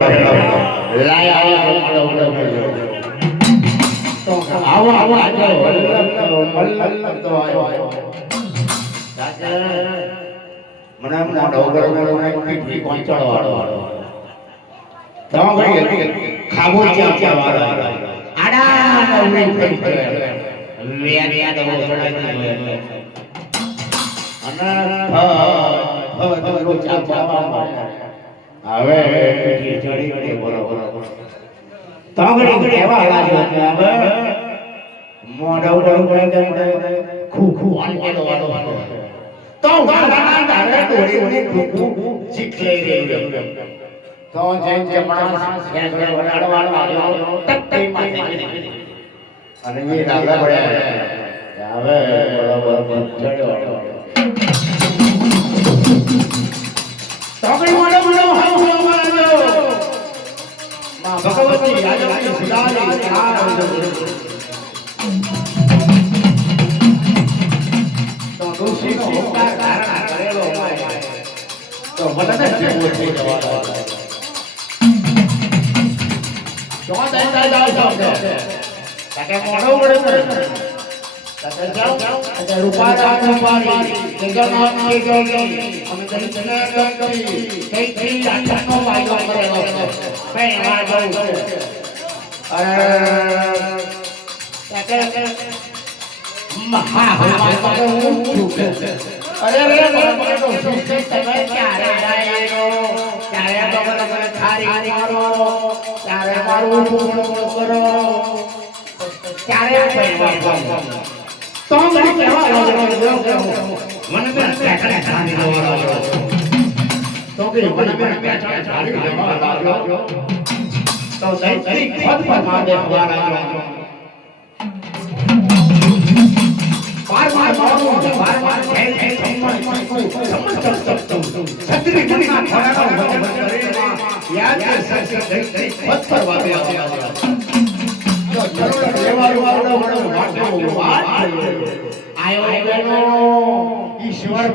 લાય આવો તો આવો આવો આજે વલ્લભ તો આયો સાચે મને મોઢો ગરમ પીઠી પહોંચાડવાળો તો ભાઈ ખાબો ચાચા વાળા આડા ઉને થઈ વેયા દવો ચડાવી અને રો ચાચા હવે પીઠી ચડી ગઈ બરોબર તો ઘડી કેવા લાગ્યો હવે મોઢો ગરમ ખુ ખુ આનો વાળો તો ગાના ડારે દોડીને ખુ શીખલે રે તો જેમ કે માણસ છે વડાડવાનો આવ્યો ટક માથે અને એ રાગા પડ્યા હવે બરાબર ચડ્યો તોકડી મોડો હાવ મારજો માં ભગવતી રાજની સુધારી આ તો દોષી નો હોકાર ધારણ કરેલો હોય તો મને કેવો થઈ જવાનો જો દઈ જાવ તાકે મોડો વડે તાકે જાવ રૂપારી તેજના કે જોગી અમે દઈને ગંગી કઈ આઠનો વાયદો કરેલો બે વાર જાવ તાકે મહા ભગવાન અરે રે મને તો સુખે તમે ક્યારે આયો ક્યારે બગર ખારી મારો ક્યારે મારું પૂર્ણ કરો ક્યારે તો મને કેવા લાગ્યો મને બે પેકડે ખાની દોરો તો કે મને બે પેકડે ખાની દેવા લાગ્યો તો સહી ખુદ પર માગે વાળા બાર બાર છત્રી ગુના ખોરાનો યાદ કે સત્ય ખુદ પર વાગે જો ચલો દેવાળો વાળો વાટો વાત આયો બેનો ઈશ્વર